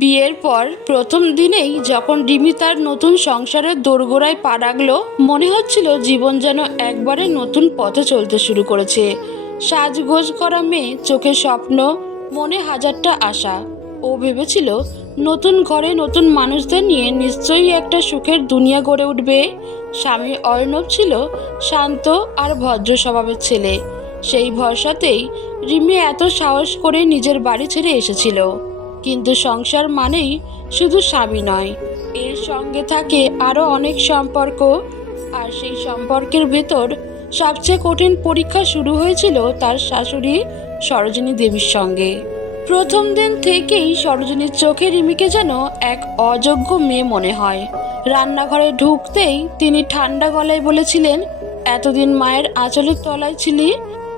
বিয়ের পর প্রথম দিনেই যখন রিমি তার নতুন সংসারের দোরগোড়ায় পা রাখল, মনে হচ্ছিল জীবন যেন একবারে নতুন পথে চলতে শুরু করেছে। সাজগোজ করা মেয়ে চোখে স্বপ্ন, মনে হাজারটা আশা। ও ভেবেছিল, নতুন ঘরে নতুন মানুষদের নিয়ে নিশ্চয়ই একটা সুখের দুনিয়া গড়ে উঠবে। স্বামী অর্ণব ছিল শান্ত আর ভদ্র স্বভাবের ছেলে। সেই ভরসাতেই রিমি এত সাহস করে নিজের বাড়ি ছেড়ে এসেছিল। কিন্তু সংসার মানেই শুধু স্বামী নয়। এর সঙ্গে থাকে আরও অনেক সম্পর্ক। আর সেই সম্পর্কের ভেতর সবচেয়ে কঠিন পরীক্ষা শুরু হয়েছিল তার শাশুড়ি সরোজিনী দেবীর সঙ্গে। প্রথম দিন থেকেই সরোজিনীর চোখে রিমিকে যেন এক অযোগ্য মেয়ে মনে হয়। রান্নাঘরে ঢুকতেই তিনি ঠান্ডা গলায় বলেছিলেন, এতদিন মায়ের আঁচলের তলায় ছিলি,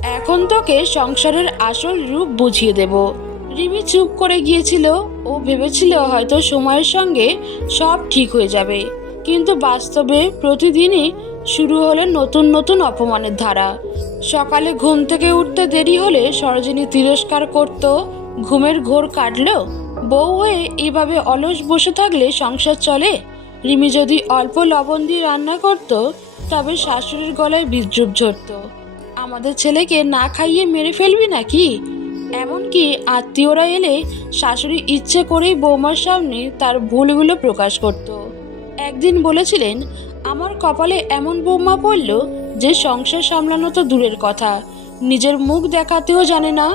এখন তোকে সংসারের আসল রূপ বুঝিয়ে দেব। রিমি চুপ করে গিয়েছিল। ও ভেবেছিল হয়তো সময়ের সঙ্গে সব ঠিক হয়ে যাবে। কিন্তু বাস্তবে প্রতিদিনই শুরু হলো নতুন নতুন অপমানের ধারা। সকালে ঘুম থেকে উঠতে দেরি হলে সরোজিনী তিরস্কার করত, ঘুমের ঘোর কাটলো, বউ হয়ে এভাবে অলস বসে থাকলে সংসার চলে। রিমি যদি অল্প লবণ দিয়ে রান্না করত, তবে শাশুড়ির গলায় বিদ্রুপ ঝরত। আমাদের ছেলেকে না খাইয়ে মেরে ফেলবি নাকি? এমনকি আত্মীয়রা এলে শাশুড়ি ইচ্ছে করেই বৌমার সামনে তার ভুলগুলো প্রকাশ করত। একদিন বলেছিলেন, আমার কপালে এমন বৌমা পড়ল যে সংসার সামলানো তো দূরের কথা, নিজের মুখ দেখাতেও জানে না।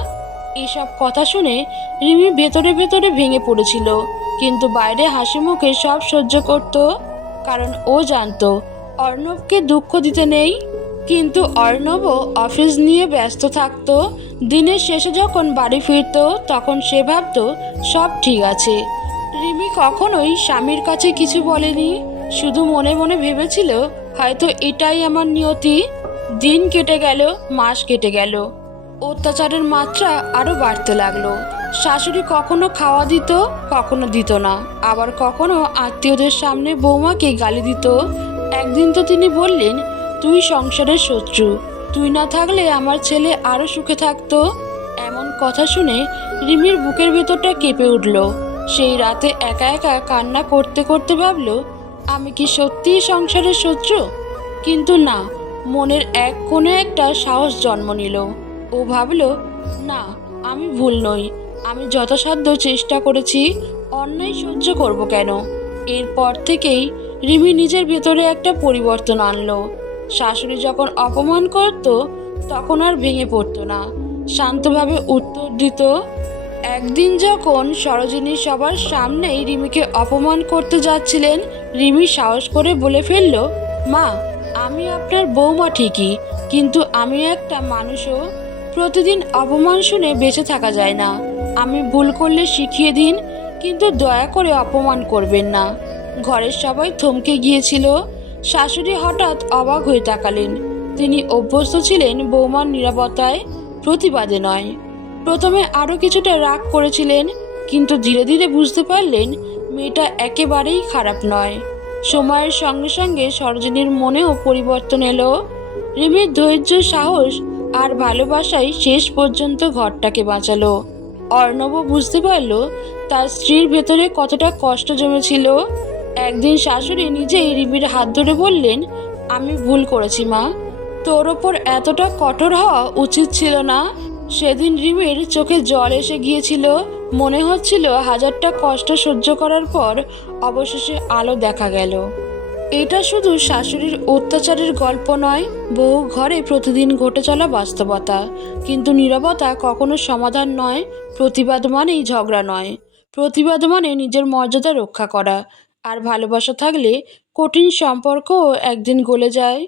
এসব কথা শুনে রিমি ভেতরে ভেতরে ভেঙে পড়েছিল, কিন্তু বাইরে হাসি মুখে সব সহ্য করত, কারণ ও জানতো, অর্ণবকে দুঃখ দিতে নেই। কিন্তু অর্ণবও অফিস নিয়ে ব্যস্ত থাকতো। দিনের শেষে যখন বাড়ি ফিরতো, তখন সে ভাবতো, সব ঠিক আছে। রিমি কখনোই স্বামীর কাছে কিছু বলেনি। শুধু মনে মনে ভেবেছিল, হয়তো এটাই আমার নিয়তি। দিন কেটে গেল, মাস কেটে গেল। অত্যাচারের মাত্রা আরও বাড়তে লাগল। শাশুড়ি কখনো খাওয়া দিত, কখনো দিত না। আবার কখনো আত্মীয়দের সামনে বৌমাকে গালি দিত। একদিন তো তিনি বললেন তুই সংসারের শত্রু। তুই না থাকলে আমার ছেলে আরও সুখে থাকতো। এমন কথা শুনে রিমির বুকের ভেতরটা কেঁপে উঠল। সেই রাতে একা একা কান্না করতে করতে ভাবলো, আমি কি সত্যিই সংসারের শত্রু? কিন্তু না, মনের এক কোণে একটা সাহস জন্ম নিল। ও ভাবলো, না, আমি ভুল নই। আমি যথাসাধ্য চেষ্টা করেছি, অন্যায় সহ্য করব কেন? এরপর থেকেই রিমি নিজের ভেতরে একটা পরিবর্তন আনলো। শাশুড়ি যখন অপমান করত, তখন আর ভেঙে পড়তো না। শান্তভাবে উত্তর দিত, একদিন যখন সরোজিনী সবার সামনেই রিমিকে অপমান করতে যাচ্ছিলেন, রিমি সাহস করে বলে ফেলল, মা, আমি আপনার বৌমা ঠিকই, কিন্তু আমি একটা মানুষও প্রতিদিন অপমান শুনে বেঁচে থাকা যায় না। আমি ভুল করলে শিখিয়ে দিন, কিন্তু দয়া করে অপমান করবেন না। ঘরের সবাই থমকে গিয়েছিল। শাশুড়ি হঠাৎ অবাক হয়ে তাকালেন। তিনি অভ্যস্ত ছিলেন বৌমার নিরাপত্তায়, প্রতিবাদে নয়। প্রথমে আরও কিছুটা রাগ করেছিলেন, কিন্তু ধীরে ধীরে বুঝতে পারলেন মেয়েটা একেবারেই খারাপ নয়। সময়ের সঙ্গে সঙ্গে সরোজিনীর মনেও পরিবর্তন এলো। রিমির ধৈর্য, সাহস আর ভালোবাসাই শেষ পর্যন্ত ঘরটাকে বাঁচালো। অর্ণব বুঝতে পারল তার স্ত্রীর ভেতরে কতটা কষ্ট জমেছিল। একদিন শাশুড়ি নিজেই রিমির হাত ধরে বললেন, আমি ভুল করেছি, মা। তোর ওপর এতটা কঠোর হওয়া উচিত ছিল না। সেদিন রিমির চোখে জল এসে গিয়েছিল। মনে হচ্ছিল হাজারটা কষ্ট সহ্য করার পর অবশেষে আলো দেখা গেল। এটা শুধু শাশুড়ির অত্যাচারের গল্প নয় বহু ঘরে প্রতিদিন ঘটে চলা বাস্তবতা। কিন্তু নীরবতা কখনো সমাধান নয়, প্রতিবাদ মানেই ঝগড়া নয়। প্রতিবাদ মানে নিজের মর্যাদা রক্ষা করা। আর ভালোবাসা থাকলে কঠিন সম্পর্কও একদিন গলে যায়।